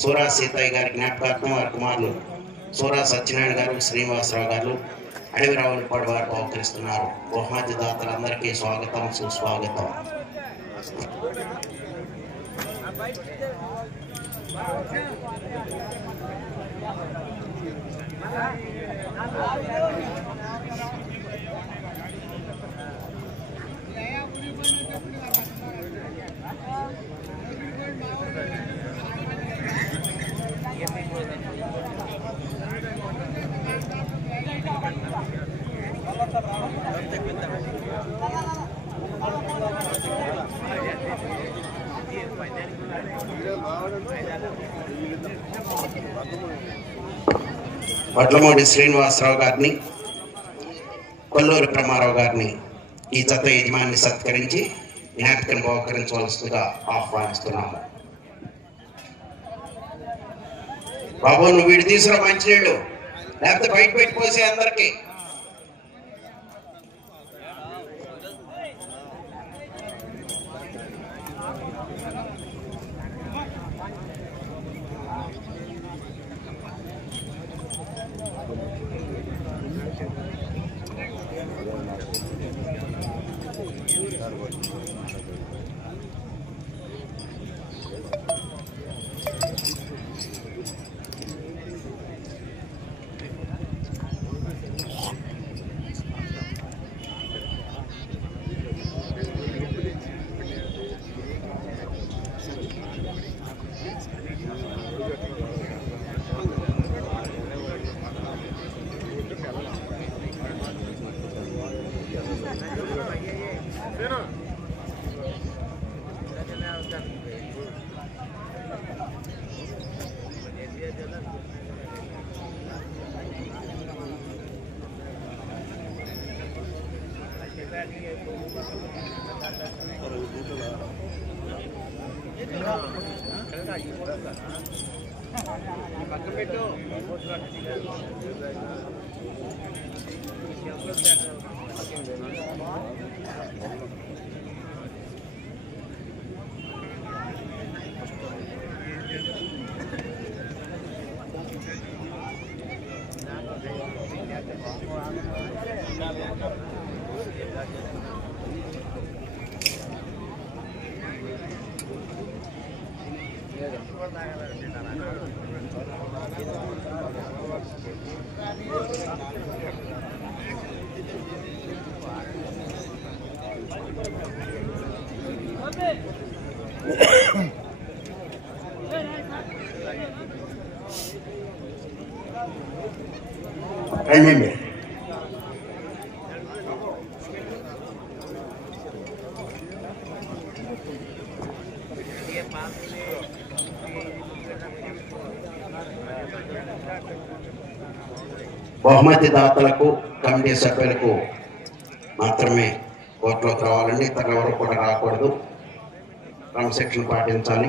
సూరా సీతయ్య గారి జ్ఞాపకార్థం వారి కుమారులు సూరా సత్యనారాయణ గారు శ్రీనివాసరావు గారు అడవిరావులపాడు వారు బహుకరిస్తున్నారు బహుమతి దాతలందరికీ స్వాగతం సుస్వాగతం. వడ్లమూడి శ్రీనివాసరావు గారిని కొల్లూరి ప్రమారావు గారిని ఈ జత యజమాని సత్కరించి జ్ఞాపికను బహుకరించవలసిందిగా ఆహ్వానిస్తున్నాము. బాబు నువ్వు వీడు తీసుకురా మంచినీళ్ళు. లేకపోతే బయట పెట్టిపోసే అందరికి. Thanks, రండి బహుమతిదాతలకు కమిటీ సభ్యులకు మాత్రమే ఓట్లోకి రావాలండి. ఇతరులు ఎవరు కూడా రాకూడదు. క్రమశిక్షణ పాటించాలి.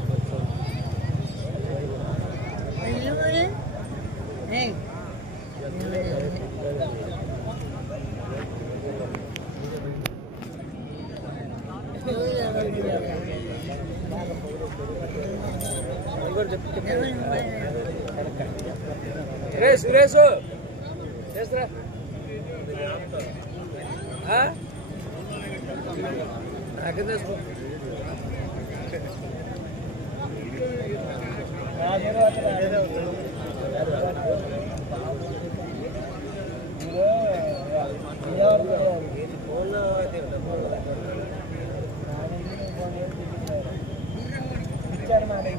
விசாரணை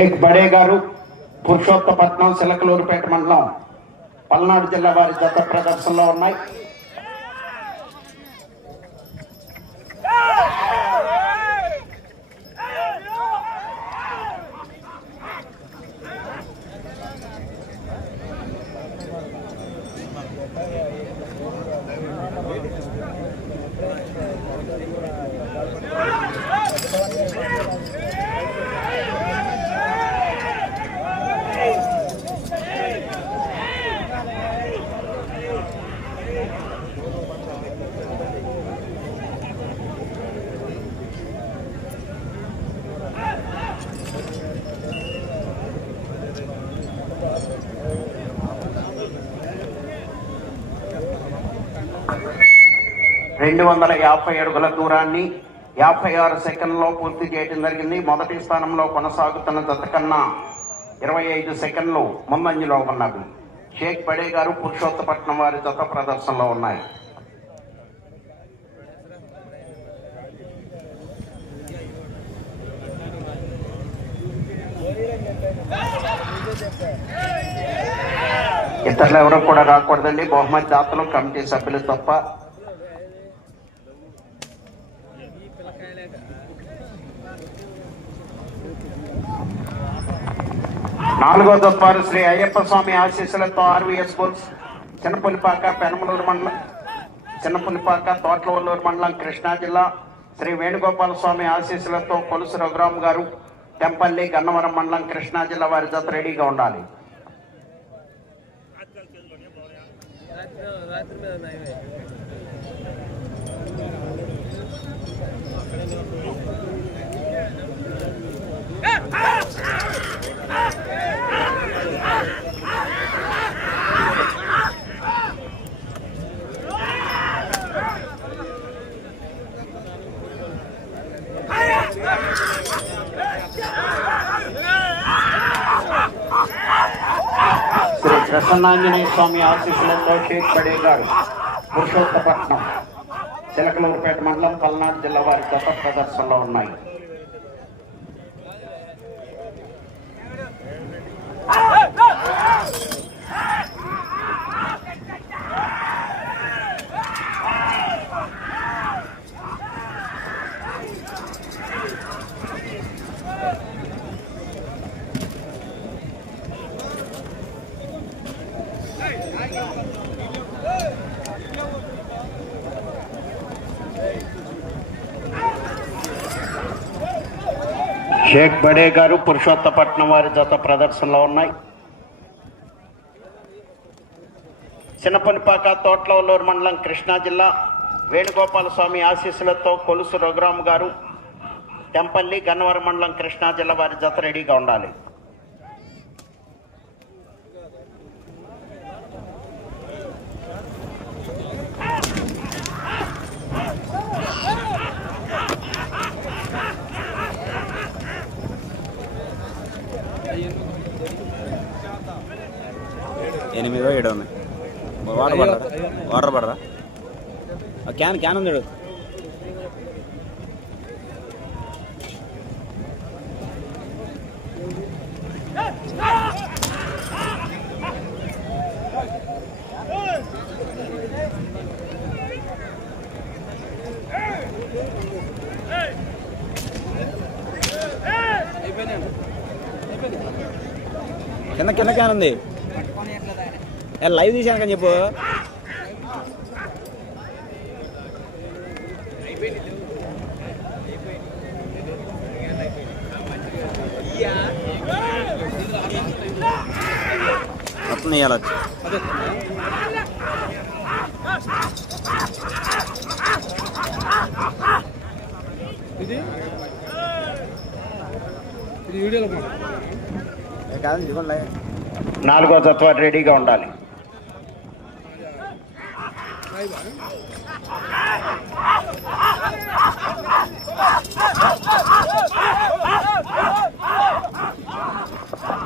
షేక్ బడే గారు పురుషోత్తపట్నం సిలకలూరుపేట మండలం పల్నాడు జిల్లా వారి జత ప్రదర్శనలో ఉన్నాయి. రెండు వందల యాభై అడుగుల దూరాన్ని యాభై ఆరు సెకండ్లో పూర్తి చేయడం జరిగింది. మొదటి స్థానంలో కొనసాగుతున్న జత కన్నా ఇరవై ఐదు సెకండ్లు ముందంజలో ఉన్నవి. షేక్ బడే గారు పురుషోత్తపట్నం వారి జత ప్రదర్శనలో ఉన్నాయి. ఇతరులు ఎవరు కూడా రాకూడదండి. బహుమతి దాతలు కమిటీ సభ్యులు తప్ప నాలుగో దొప్పారు శ్రీ అయ్యప్ప స్వామి ఆశీస్సులతో ఆర్వీఎస్ స్కూల్స్ చిన్నపులిపాక పెనమలూరు మండలం చిన్నపులిపాక తోట్లవల్లూరు మండలం కృష్ణా జిల్లా శ్రీ వేణుగోపాల స్వామి ఆశీస్సులతో కొలుసు రఘురామ్ గారు టెంపల్లి గన్నవరం మండలం కృష్ణా జిల్లా వారి జత రెడీగా ఉండాలి Ah! ప్రసన్నాంజనేయ స్వామి ఆశీస్సులతో షేక్ గారు పురుషోత్తపట్నం చిలకలూరుపేట మండలం పల్నాడు జిల్లా వారి కొత్త ప్రదర్శనలో ఉన్నాయి. షేక్ బడే గారు పురుషోత్తపట్నం వారి జత ప్రదర్శనలో ఉన్నాయి. చిన్నపనిపాక తోట్లవల్లూరు మండలం కృష్ణా జిల్లా వేణుగోపాల స్వామి ఆశీస్సులతో కొలుసు రఘురాం గారు టెంపల్లి గన్నవరం మండలం కృష్ణా జిల్లా వారి జత రెడీగా ఉండాలి. ఎనిమిదో ఏడో ఉన్నాయి వాటర్ పడరా? వాటర్ పడరా? క్యాన్ క్యాన్ ఉంది చూడు. కింద కింద క్యాన్ ఉంది. లైవ్ తీసాను కానీ చెప్పు. మొత్తం ఇవ్వాలి ఇది? ఇది వీడియోలో కాదు ఇదిగోండి లైవ్. నాలుగో జత రెడీగా ఉండాలి.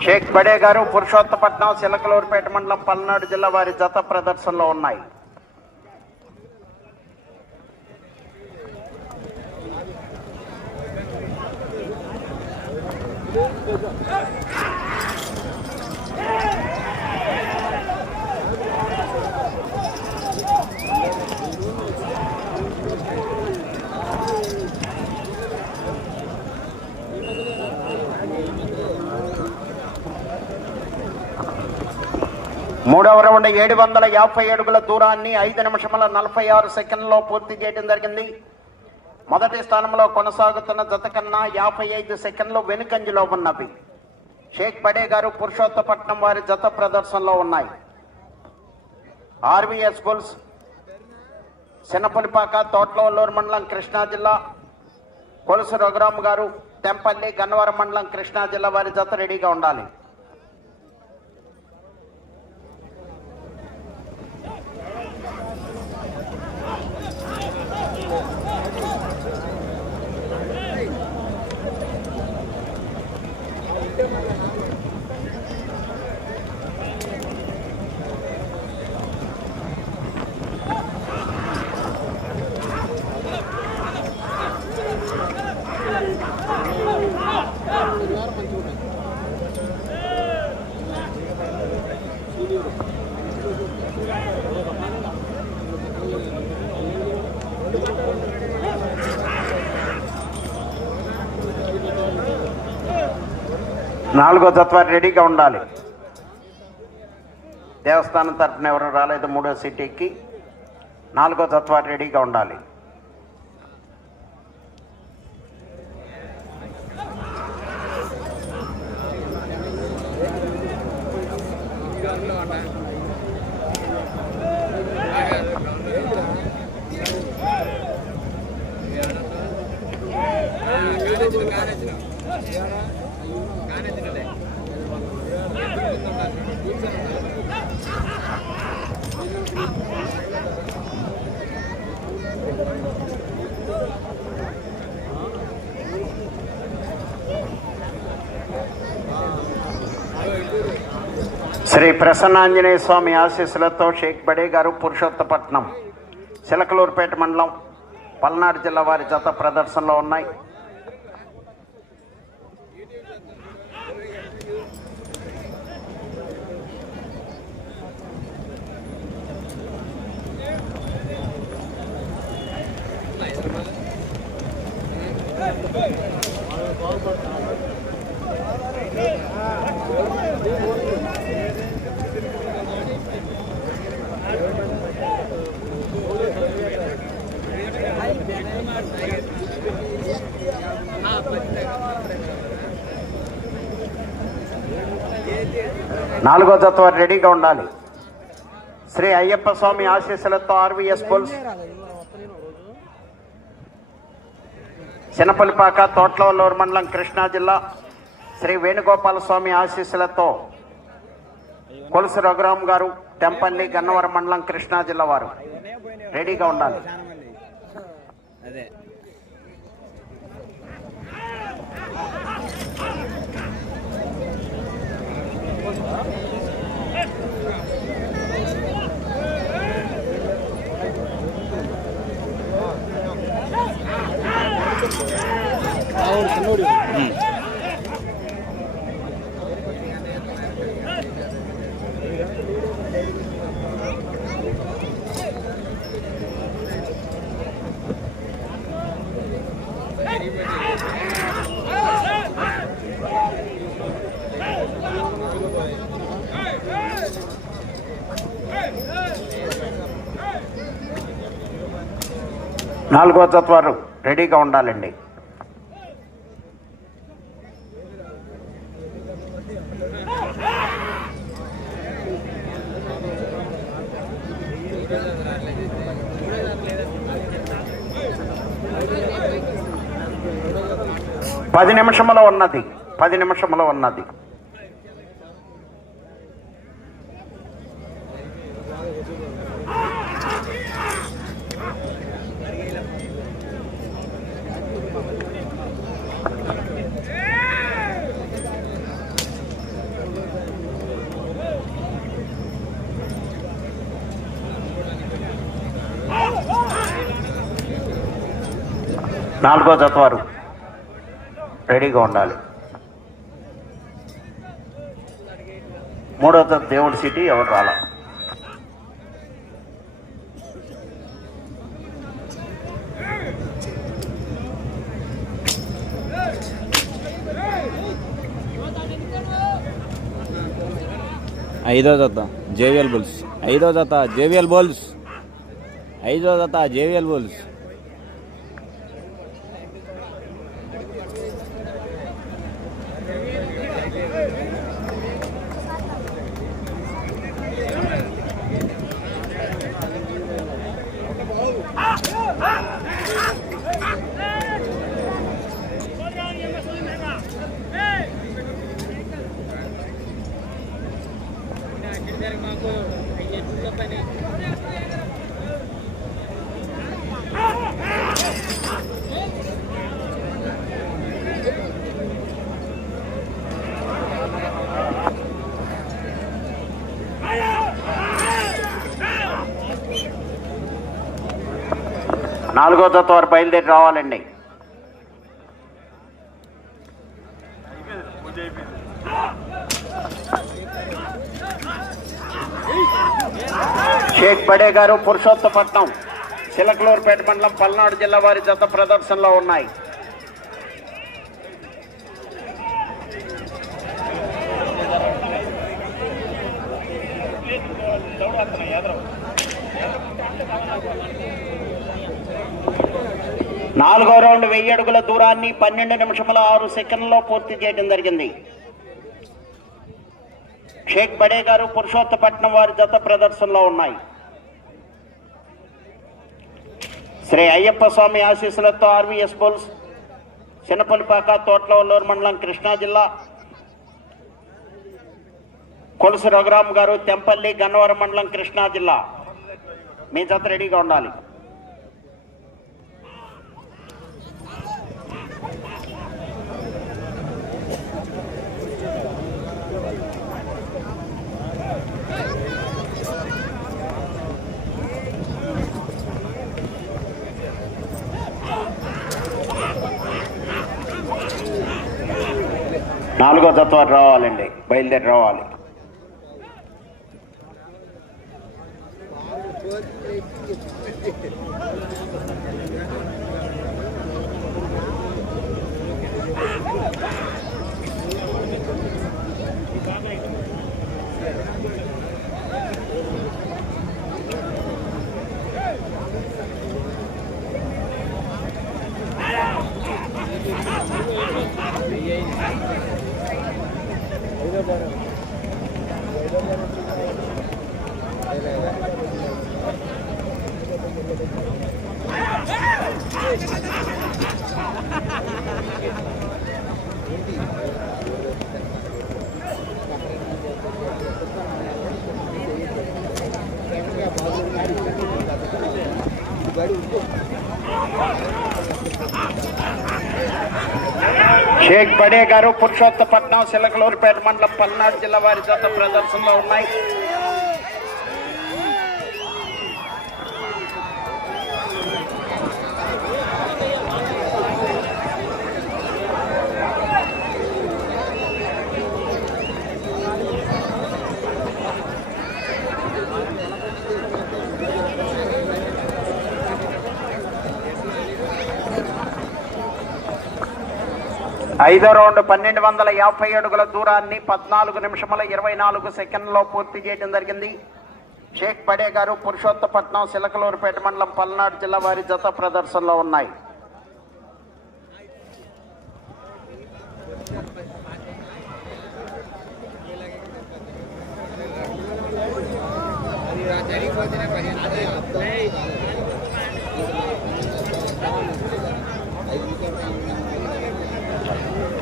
షేక్ బడే గారు పురుషోత్తపట్నం చిలకలూరుపేట మండలం పల్నాడు జిల్లా వారి జత ప్రదర్శనలో ఉన్నాయి. మూడవ రౌండ్ ఏడు వందల యాభై అడుగుల దూరాన్ని ఐదు నిమిషముల నలభై ఆరు సెకండ్లో పూర్తి చేయడం జరిగింది. మొదటి స్థానంలో కొనసాగుతున్న జత కన్నా యాభై ఐదు సెకండ్లు వెనుకంజలో ఉన్నవి. షేక్ బడే గారు పురుషోత్తపట్నం వారి జత ప్రదర్శనలో ఉన్నాయి. ఆర్వీఎస్ బుల్స్ చిన్నపులిపాక తోట్లవల్లూరు మండలం కృష్ణా జిల్లా కొలుసు రఘురామ్ గారు తెంపల్లి గన్నవరం మండలం కృష్ణా జిల్లా వారి జత రెడీగా ఉండాలి. నాలుగో తత్వాన్ని రెడీగా ఉండాలి. దేవస్థానం తరఫున ఎవరు రాలేదు మూడో సిటీకి. నాలుగో తత్వాన్ని రెడీగా ఉండాలి. శ్రీ ప్రసన్నాంజనేయ స్వామి ఆశీస్సులతో షేక్ బడే గారు పురుషోత్తపట్నం చిలకలూరుపేట మండలం పల్నాడు జిల్లా వారి జత ప్రదర్శనలో ఉన్నాయి. నాలుగో జత వారు రెడీగా ఉండాలి. శ్రీ అయ్యప్ప స్వామి ఆశీస్సులతో ఆర్వీఎస్ పుల్స్ చిన్నపల్లిపాక తోట్లవల్లూరు మండలం కృష్ణా జిల్లా శ్రీ వేణుగోపాల స్వామి ఆశీస్సులతో కొలుసు రఘురామ్ గారు తెంపల్లి గన్నవరం మండలం కృష్ణా జిల్లా వారు. రెడీగా ఉండాలి. అదే. 아우, 잘 노려. 응. నాలుగో తత్వాలు రెడీగా ఉండాలండి. పది నిమిషంలో ఉన్నది పది నిమిషంలో ఉన్నది. నాలుగో జతవారు రెడీగా ఉండాలి. మూడో జత దేవుడి సిటీ ఎవరు రాలా? ఐదో జత జేవిఎల్ బుల్స్. ఐదో జత జేవిఎల్ బుల్స్. ఐదో జత జేవిఎల్ బుల్స్. Thank you. నాలుగో తత్వారు బయలుదేరి రావాలండి. షేక్ బడే గారు పురుషోత్తపట్నం చిలకలూరుపేట మండలం పల్నాడు జిల్లా వారి జత ప్రదర్శనలో ఉన్నాయి. నాలుగో రౌండ్ వెయ్యి అడుగుల దూరాన్ని పన్నెండు నిమిషముల ఆరు సెకండ్లో పూర్తి చేయడం జరిగింది. షేక్ బడే గారు పురుషోత్తపట్నం వారి జత ప్రదర్శనలో ఉన్నాయి. శ్రీ అయ్యప్ప స్వామి ఆశీస్సులతో ఆర్వీఎస్ బుల్స్ చిన్నపల్లిపాక తోట్లవల్లూరు మండలం కృష్ణా జిల్లా కొలుసు రఘురామ్ గారు తెంపల్లి గన్నవరం మండలం కృష్ణా జిల్లా. మీ జత రెడీగా ఉండాలి. నాలుగో జత రావాలండి బయలుదేరి రావాలి. షేక్ బడే గారు పురుషోత్తపట్నం సిలకలూరుపేట మండలం పల్నాడు జిల్లా వారి జత ప్రదర్శనలో ఉన్నాయి ఐదో రౌండ్ పన్నెండు వందల యాభై అడుగుల దూరాన్ని పద్నాలుగు నిమిషముల ఇరవై నాలుగు సెకండ్లో పూర్తి చేయడం జరిగింది. షేక్ పడే గారు పురుషోత్తపట్నం సిలకలూరుపేట మండలం పల్నాడు జిల్లా వారి జత ప్రదర్శనలో ఉన్నాయి.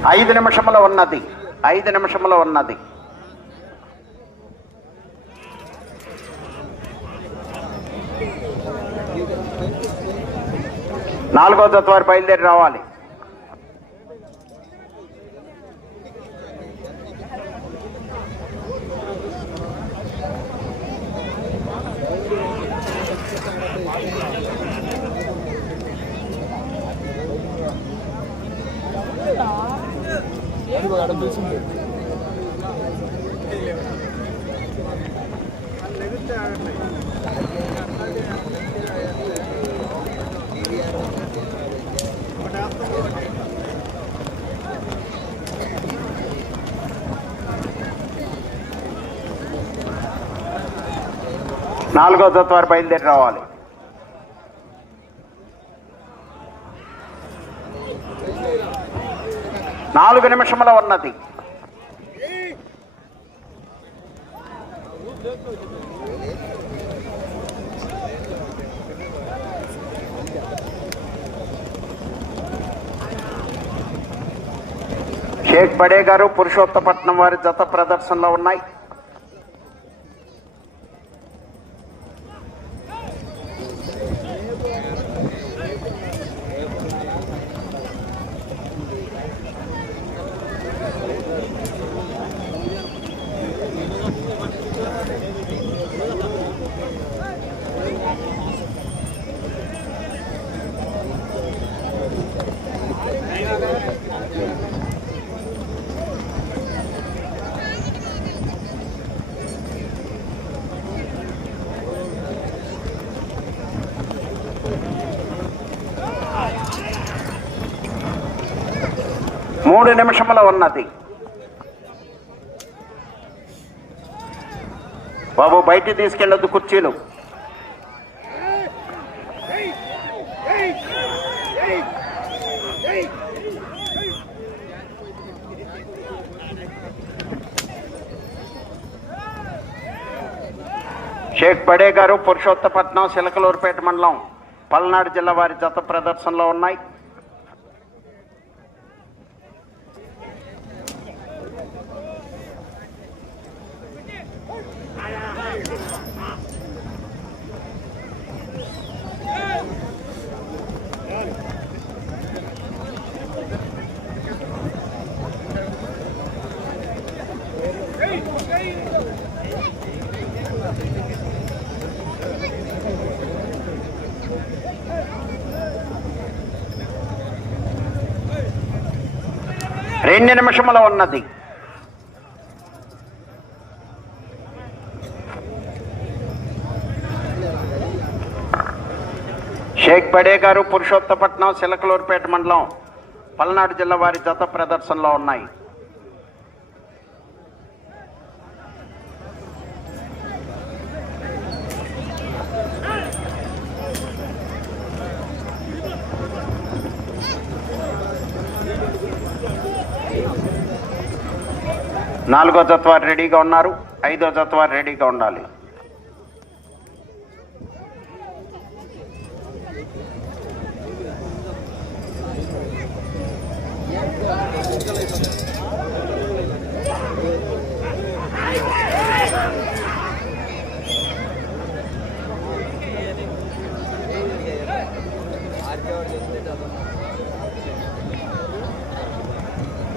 ఐదు నిమిషముల ఉన్నది. ఐదు నిమిషముల ఉన్నది. నాలుగో జత బయలుదేరి రావాలి. నాలుగో జత బయలుదేరి రావాలి. నాలుగు నిమిషముల ఉన్నది. షేక్ బడే గారు పురుషోత్తపట్నం వారి జత ప్రదర్శనలో ఉన్నాయి. మూడు నిమిషముల ఉన్నది. బాబు బయటికి తీసుకెళ్ళొద్దు కుర్చీలు. షేక్ బడే గారు పురుషోత్తపట్నం సిలకలూరుపేట మండలం పల్నాడు జిల్లా వారి జత ప్రదర్శనలో ఉన్నాయి. రెండు నిమిషముల ఉన్నది. షేక్ బడే గారు పురుషోత్తపట్నం సిలకలూరుపేట మండలం పల్నాడు జిల్లా వారి జత ప్రదర్శనలో ఉన్నాయి. నాలుగో జత్వారు రెడీగా ఉన్నారు. ఐదో జత్వారు రెడీగా ఉండాలి.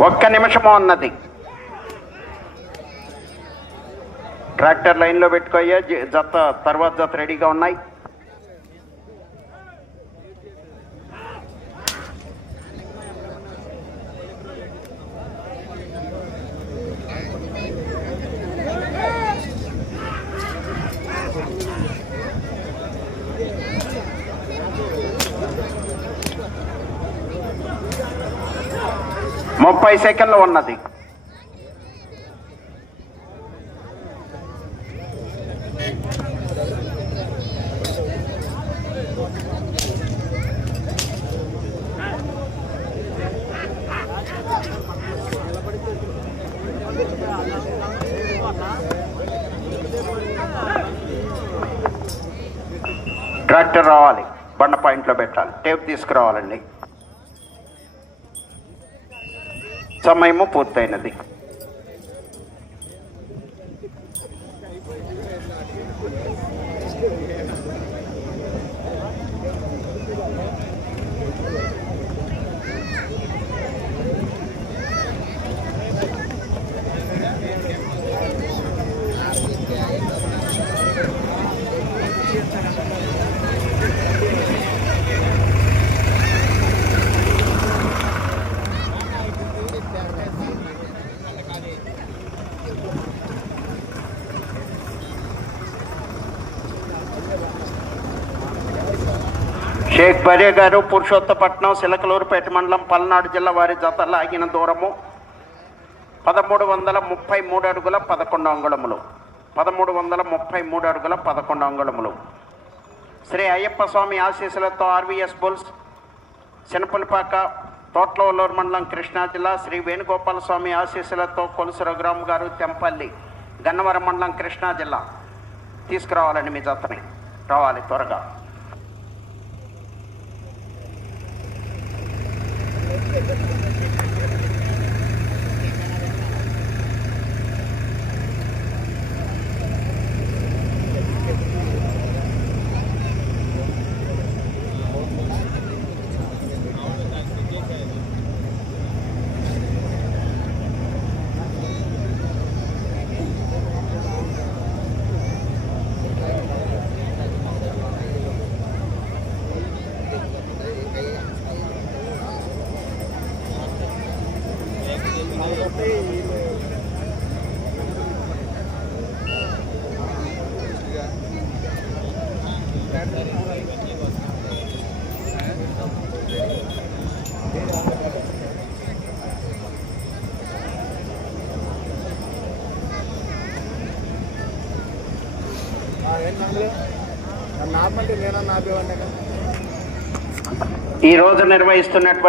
ఒక్క నిమిషము ఉన్నది. ట్రాక్టర్ లైన్లో పెట్టుకోయ్యా. జత తర్వాత జత రెడీగా ఉన్నాయి. ముప్పై సెకండ్లు ఉన్నది. ట్రాక్టర్ రావాలి. బండ పాయింట్లో పెట్టాలి. టేప్ తీసుకురావాలండి. సమయము పూర్తయినది. భార్య గారు పురుషోత్తపట్నం సిలకలూరుపేట మండలం పల్నాడు జిల్లా వారి జత లాగిన దూరము పదమూడు వందల ముప్పై మూడు అడుగుల పదకొండు అంగుళములు. పదమూడు వందల ముప్పై మూడు అడుగుల పదకొండు అంగుళములు. శ్రీ అయ్యప్ప స్వామి ఆశీస్సులతో ఆర్వీఎస్ బుల్స్ చినపల్లిపాక తోట్లవల్లూరు మండలం కృష్ణా జిల్లా శ్రీ వేణుగోపాల స్వామి ఆశీస్సులతో కొలుసు రఘురామ్ గారు తెంపల్లి గన్నవరం మండలం కృష్ణా జిల్లా తీసుకురావాలండి మీ జతని రావాలి త్వరగా. Thank you. ఈ రోజు నిర్వహిస్తున్నటువంటి